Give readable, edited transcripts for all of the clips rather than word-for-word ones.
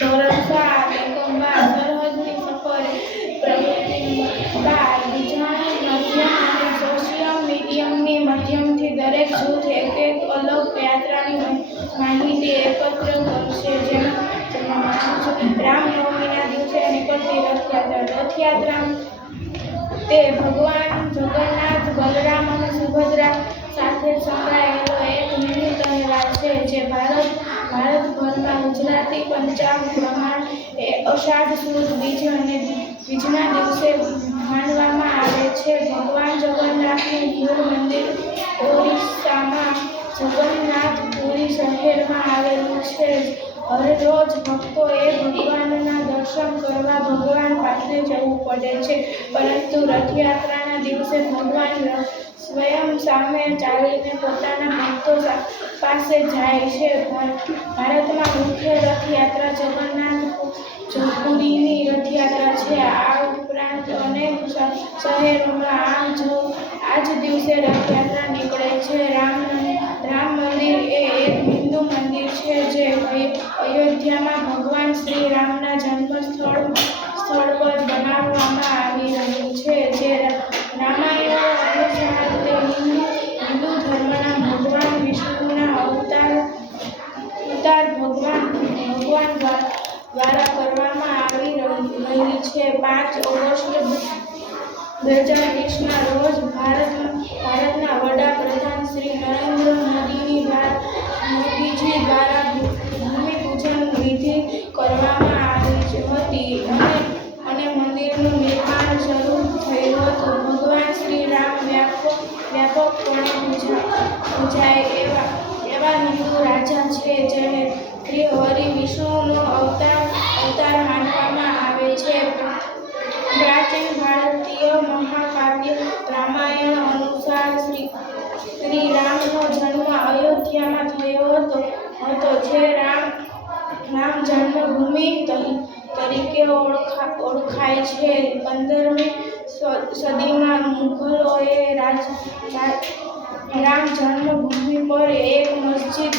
ધોરણ 7 એકમ 12 સરહદની સફરે પ્રવૃત્તિ 12 બીજાણી મધ્યમ અને સોશિયલ મીડિયમની મધ્યમથી દરેક જૂથ એક અલગ યાત્રાની માહિતી એકત્ર કરશે. જેમાં રામનવમીના દિવસે નીકળતી રથયાત્રા. રથયાત્રા તે ભગવાન જગન્નાથ, બલરામ અને સુભદ્રા સાથે સંકળાયેલો એક હિન્દુ તહેવાર છે, જે ભારતભરમાં ગુજરાતી પંચાંગ પ્રમાણે અષાઢ સુદ બીજના દિવસે માનવામાં આવે છે. ભગવાન જગન્નાથનું મૂળ મંદિર ઓરિસ્સામાં જગન્નાથપુરી શહેરમાં આવેલું છે. હરરોજ ભક્તોએ ભગવાનના દર્શન કરવા ભગવાન પાસે જવું પડે છે, પરંતુ રથયાત્રાના દિવસે ભગવાન સ્વયં સામે ચાલીને પોતાના ભક્તો પાસે જાય છે. ભારતમાં મુખ્ય રથયાત્રા જગન્નાથપુરીની રથયાત્રા છે. આ ઉપરાંત અનેક શહેરોમાં આ જ દિવસે રથયાત્રા નીકળે છે. રામ મંદિર એ એક હિન્દુ મંદિર છે, જે અયોધ્યામાં ભગવાન શ્રી રામના જન્મ સ્થળ પર બનાવવામાં આવી રહ્યું છે. જે રામાયણ અનુસાર તે હિન્દુ ધર્મના ભગવાન વિષ્ણુના અવતાર ભગવાન દ્વારા કરવામાં આવી રહી છે. 5 ઓગસ્ટ 2020ના રોજ ભારતના વડાપ્રધાન શ્રી નરેન્દ્ર મોદીજી દ્વારા ભૂમિપૂજન વિધિ કરવામાં આવી હતી અને મંદિરનું નિર્માણ શરૂ થયું હતું. ભગવાન શ્રી રામ વ્યાપકપણે પૂજાય એવા હિન્દુ રાજા છે, જેને શ્રી હરિ વિષ્ણુનો અવતાર માનવામાં આવે છે. પ્રાચીન ભારતીય મહાકાવ્ય રામાયણ અનુસાર શ્રી રામનો જન્મ અયોધ્યામાં થયો હતો, જે રામ જન્મભૂમિ તરીકે ઓળખાય છે. 15મી સદીમાં મુઘલોએ રામ જન્મભૂમિ પર એક મસ્જિદ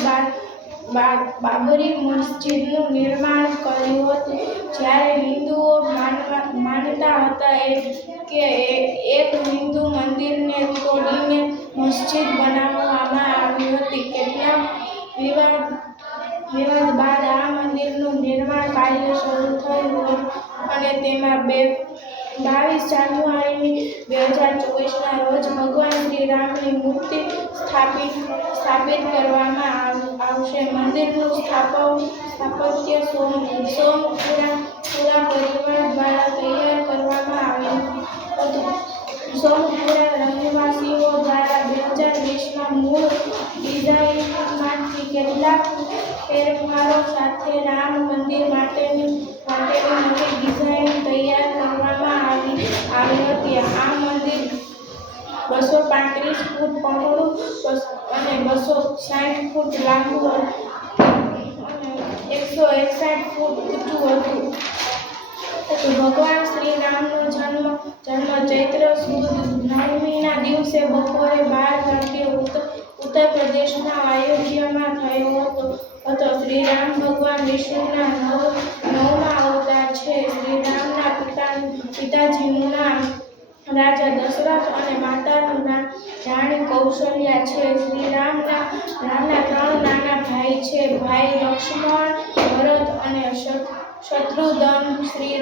બાબરી મસ્જિદનું નિર્માણ કર્યું હતું. જ્યારે હિન્દુઓ માનતા હતા કે એક હિન્દુ મંદિરને તોડીને મસ્જિદ બનાવવામાં આવી હતી. કેટલાક વિવાદ બાદ આ મંદિરનું નિર્માણ કાર્ય શરૂ થયું અને તેમાં 22 જાન્યુઆરી 2024ના રોજ ભગવાન શ્રી રામની મૂર્તિ સ્થાપિત કરવામાં આવશે. મંદિરનું સ્થાપત્ય સોમપુરા પરિવાર દ્વારા તૈયાર કરવામાં આવ્યું હતું. સોમપુરા રહેવાસીઓ દ્વારા 2020માં મૂળ ડિઝાઇનમાંથી કેટલાક ફેરફારો સાથે રામ મંદિર માટેની નવી ડિઝાઇન તૈયાર કરવામાં આવી હતી. આ મંદિર 235 ફૂટ પહોળું અને 260 ફૂટ લાંબુ અને 161 ફૂટ ઊંચું હતું. ભગવાન શ્રી રામનો જન્મ ચૈત્ર સુદ 9મીના દિવસે બપોરે 12 કલાકે ઉત્તર પ્રદેશના અયોધ્યામાં થયો હતો. શ્રી રામ ભગવાન વિષ્ણુના 9મા અવતાર છે. શ્રી રામના પિતાજીનું નામ રાજા દશરથ અને માતાનું નામ રાણી કૌશલ્યા છે. શ્રી રામના 3 નાના ભાઈ છે. ભાઈ લક્ષ્મણ, ભરત અને શત્રુઘ્ન. શ્રી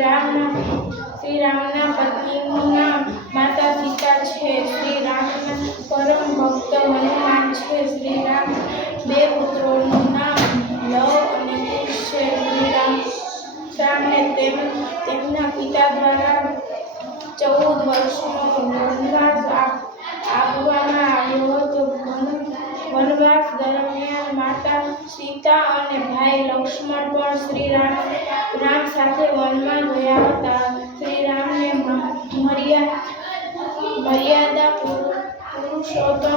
રામના પત્નીનું નામ માતા સીતા છે. શ્રી રામના પરમ ભક્ત હનુમાન છે. શ્રી રામના 2 પુત્રોનું નામ લવ અને કુશ છે. શ્રીરામને તેમના પિતા દ્વારા 14 વર્ષનો વનવાસ આપવામાં આવ્યો હતો. વનવાસ દરમિયાન માતા સીતા અને ભાઈ લક્ષ્મણ પણ શ્રી રામ સાથે વનમાં ગયા હતા. શ્રી રામને મર્યાદા પુરુષોત્તમ